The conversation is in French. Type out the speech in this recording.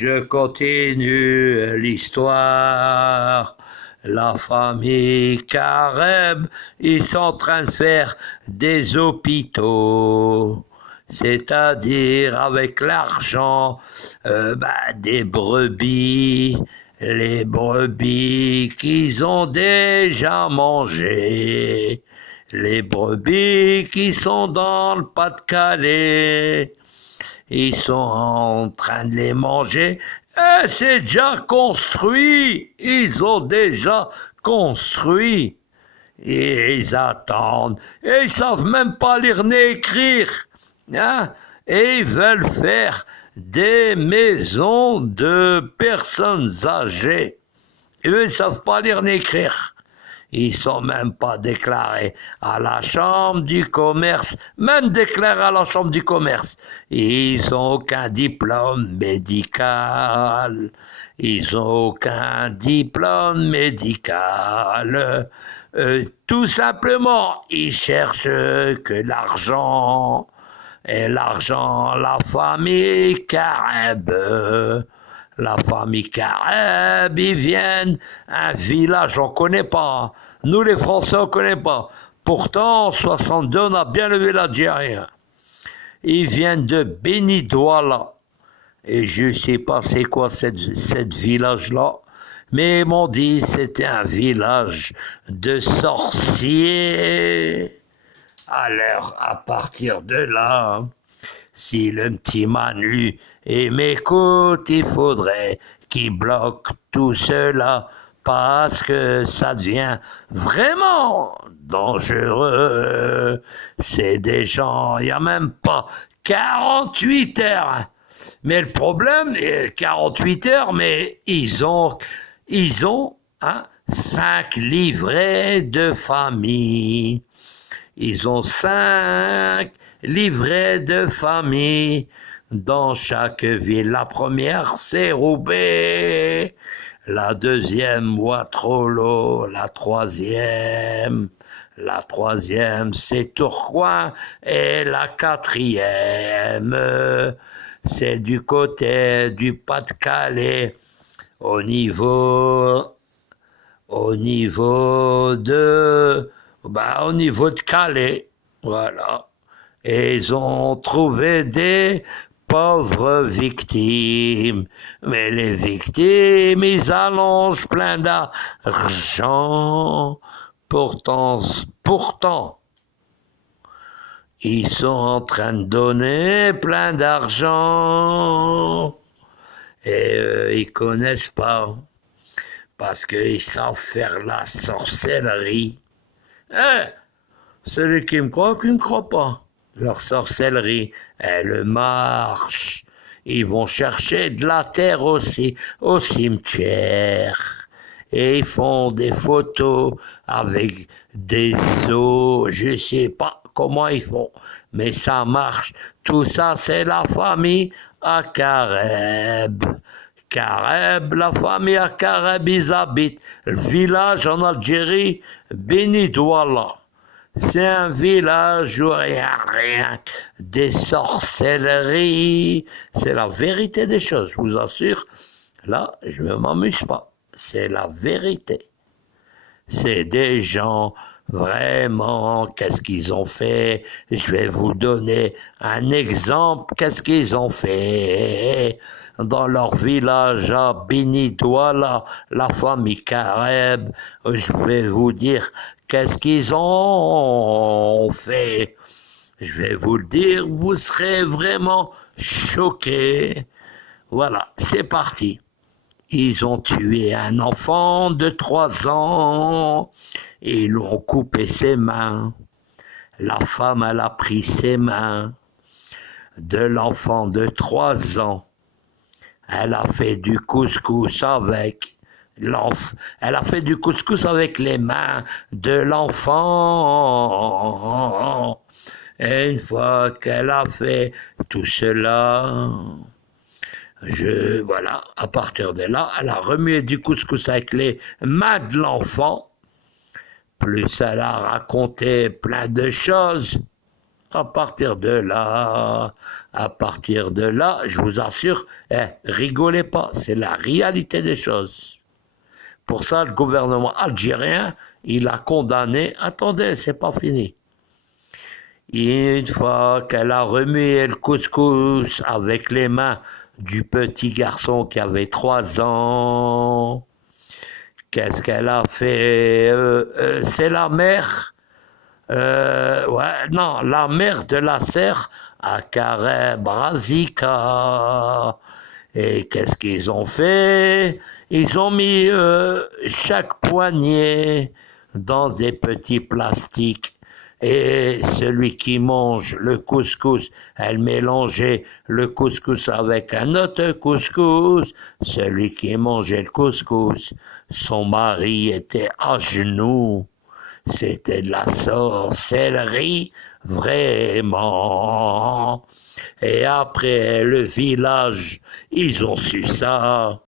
Je continue l'histoire. La famille Carême, ils sont en train de faire des hôpitaux, c'est-à-dire avec l'argent des brebis, les brebis qu'ils ont déjà mangées, les brebis qui sont dans le Pas-de-Calais. Ils sont en train de les manger. Et c'est déjà construit. Ils ont déjà construit. Et ils attendent. Et ils savent même pas lire ni écrire. Hein? Et ils veulent faire des maisons de personnes âgées. Et eux, ils savent pas lire ni écrire. Ils sont même pas déclarés à la chambre du commerce, même déclarés à la chambre du commerce. Ils ont aucun diplôme médical. Ils ont aucun diplôme médical. Tout simplement, ils cherchent que l'argent. Et l'argent, la famille Carême. La famille Carême, ils viennent un village, on ne connaît pas. Nous, les Français, on ne connaît pas. Pourtant, en 62, on a bien levé l'Algérien. Ils viennent de Béni-Douala. Et je ne sais pas c'est quoi cette village-là. Mais ils m'ont dit que c'était un village de sorciers. Alors, à partir de là, si le petit Manu m'écoute, il faudrait qu'il bloque tout cela parce que ça devient vraiment dangereux. C'est des gens, il n'y a même pas 48 heures. Mais le problème, 48 heures, mais ils ont 5 livrets de famille. Ils ont 5 livrets de famille dans chaque ville. La première, c'est Roubaix. La deuxième, Ouattara. La troisième, c'est Tourcoing. Et la quatrième, c'est du côté du Pas-de-Calais. Au niveau de Calais. Voilà. Et ils ont trouvé des pauvres victimes. Mais les victimes, ils allongent plein d'argent. Pourtant, ils sont en train de donner plein d'argent. Et ils connaissent pas. Parce qu'ils savent faire la sorcellerie. Celui qui me croit, qui ne croit pas. Leur sorcellerie, elle marche. Ils vont chercher de la terre aussi au cimetière. Et ils font des photos avec des os. Je sais pas comment ils font, mais ça marche. Tout ça, c'est la famille à Carême. Carême, la famille à Carême, ils habitent le village en Algérie, Béni-Douala. C'est un village où il n'y a rien, des sorcelleries. C'est la vérité des choses, je vous assure. Là, je ne m'amuse pas. C'est la vérité. C'est des gens, vraiment, qu'est-ce qu'ils ont fait? Je vais vous donner un exemple, qu'est-ce qu'ils ont fait dans leur village à Béni-Douala, la famille Carême. Je vais vous dire qu'est-ce qu'ils ont fait. Je vais vous le dire, vous serez vraiment choqués. Voilà, c'est parti. Ils ont tué un enfant de 3 ans et ils l'ont coupé ses mains. La femme, elle a pris ses mains de l'enfant de 3 ans. Elle a fait du couscous avec elle a fait du couscous avec les mains de l'enfant. Et une fois qu'elle a fait tout cela, voilà, à partir de là, elle a remué du couscous avec les mains de l'enfant. Plus elle a raconté plein de choses. À partir de là, je vous assure, rigolez pas, c'est la réalité des choses. Pour ça, le gouvernement algérien, il a condamné, attendez, c'est pas fini. Une fois qu'elle a remué le couscous avec les mains du petit garçon qui avait 3 ans, qu'est-ce qu'elle a fait? C'est la mère, non, la mère de la sœur à Karem Razika. Et qu'est-ce qu'ils ont fait? Ils ont mis chaque poignée dans des petits plastiques. Et celui qui mange le couscous, elle mélangeait le couscous avec un autre couscous. Celui qui mangeait le couscous, son mari était à genoux. C'était de la sorcellerie, vraiment. Et après le village, ils ont su ça.